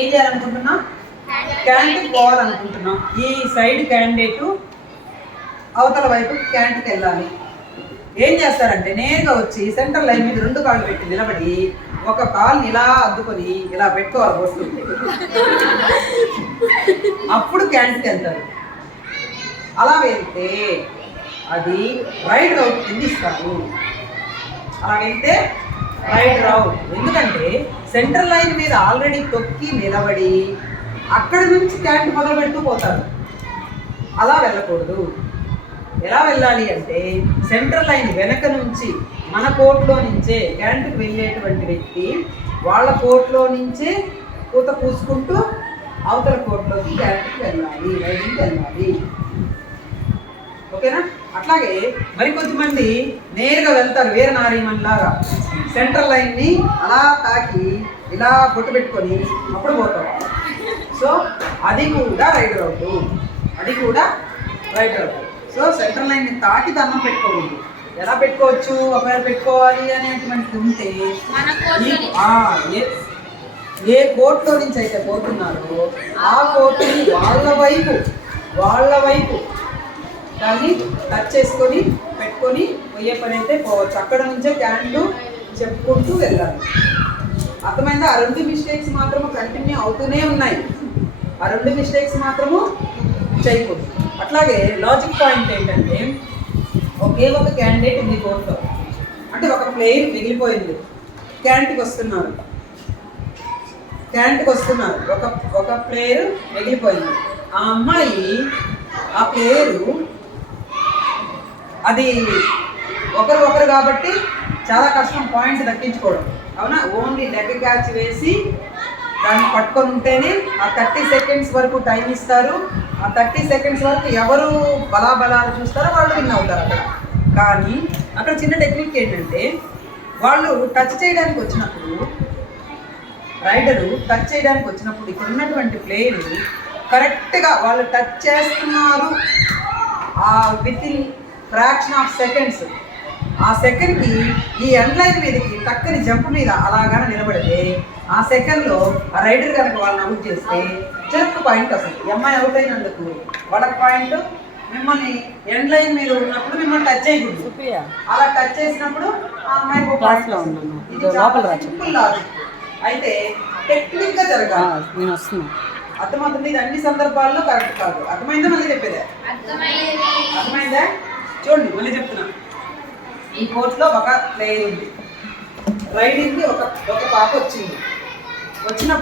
ఏం చేయాలనుకుంటున్నాం? క్యాంట్కి పోవాలనుకుంటున్నాం. ఈ సైడ్ క్యాండిడేట్ అవతల వైపు క్యాంట్కి వెళ్ళాలి. ఏం చేస్తారంటే నేరుగా వచ్చి సెంటర్ లైన్ మీద 2 కాళ్ళు పెట్టి నిలబడి ఒక కాల్ని ఇలా అద్దుకొని ఇలా పెట్టుకోవాలి బొట్టు. అప్పుడు క్యాంట్కి వెళ్తారు. అలా వెళ్తే అది రైట్ రౌట్ కింద ఇస్తారు. అలా వెళ్తే రైట్ రౌట్. ఎందుకంటే సెంటర్ లైన్ మీద ఆల్రెడీ తొక్కి నిలబడి అక్కడి నుంచి క్యాంట్ మొదలు పెడుతూ పోతారు. అలా వెళ్ళకూడదు. ఎలా వెళ్ళాలి అంటే సెంటర్ లైన్ వెనక నుంచి మన కోర్టులో నుంచే క్యాంట్కి వెళ్ళేటువంటి వ్యక్తి వాళ్ళ కోర్టులో నుంచే పూత పూసుకుంటూ అవతల కోర్టులోకి క్యాంట్కి వెళ్ళాలి, రైడింగ్కి వెళ్ళాలి. ఓకేనా? అట్లాగే మరికొద్దిమంది నేరుగా వెళ్తారు వీరనారీమణి లాగా సెంట్రల్ లైన్ని అలా తాకి ఇలా బొట్టు పెట్టుకొని అప్పుడు పోతారు. సో అది కూడా రైట్ రౌట్. అది కూడా రైట్ రౌట్. సో సెంట్రల్ లైన్ని తాకి దండం పెట్టుకోకూడదు. ఎలా పెట్టుకోవచ్చు? ఒకవేళ పెట్టుకోవాలి అనేటువంటిది ఉంటే ఏ కోర్టులో నుంచి అయితే పోతున్నారో ఆ కోర్టుని వాళ్ళ వైపు దాన్ని టచ్ చేసుకొని పెట్టుకొని పోయే పని అయితే పోవచ్చు. అక్కడ నుంచే క్యాండ్లు చెప్పుకుంటూ వెళ్ళాలి. అర్థమైందా? ఆ 2 మిస్టేక్స్ మాత్రము కంటిన్యూ అవుతూనే ఉన్నాయి. ఆ 2 మిస్టేక్స్ మాత్రము చేయకూడదు. అట్లాగే లాజిక్ పాయింట్ ఏంటంటే ఒకే ఒక క్యాండిడేట్ ఉంది కోర్టులో, అంటే ఒక ప్లేయర్ మిగిలిపోయింది. క్యాంట్కి వస్తున్నారు, ఒక ప్లేయర్ మిగిలిపోయింది. ఆ అమ్మాయి ఆ ప్లేయరు అది ఒకరు కాబట్టి చాలా కష్టం పాయింట్స్ దక్కించుకోవడం. అవునా? ఓన్లీ లెగ్ క్యాచ్ వేసి దాన్ని పట్టుకొని ఉంటేనే ఆ 30 సెకండ్స్ వరకు టైం ఇస్తారు. ఆ 30 సెకండ్స్ వరకు ఎవరు బలాబలాలు చూస్తారో వాళ్ళు విన్ అవుతారు అక్కడ. కానీ అక్కడ చిన్న టెక్నిక్ ఏంటంటే వాళ్ళు టచ్ చేయడానికి వచ్చినప్పుడు, రైడరు టచ్ చేయడానికి వచ్చినప్పుడు ఇక్కడ ఉన్నటువంటి ప్లేయర్ కరెక్ట్గా వాళ్ళు టచ్ చేస్తున్నారు ఆ with in fraction of seconds, ఆ సెకండ్కి ఈ ఎండ్ లైన్ మీదకి టక్కని జంప్ మీద అలాగానే నిలబడితే ఆ సెకండ్లో ఆ రైడర్ కనుక వాళ్ళని అవుట్ చేస్తే చెరుకు పాయింట్ వస్తుంది. అమ్మాయి అవుట్ అయినందుకు వాళ్ళకి పాయింట్. మిమ్మల్ని ఎండ్ లైన్ మీద ఉన్నప్పుడు మిమ్మల్ని టచ్ చేయకూడదు. అలా టచ్ చేసినప్పుడు ఆ అమ్మాయికి ఇది చాలా సింపుల్ లాజిక్. అయితే టెక్నిక్గా జరగాలి. అర్థమవుతుంది? ఇది అన్ని సందర్భాల్లో కరెక్ట్ కాదు. అర్థమైందా? మళ్ళీ చెప్పేదా? అర్థమైందా? చూడండి మళ్ళీ చెప్తున్నా. ఈ కోర్టులో ఒక ప్లేయర్ ఉంది, రైడింగ్కి ఒక పాప వచ్చింది. వచ్చిన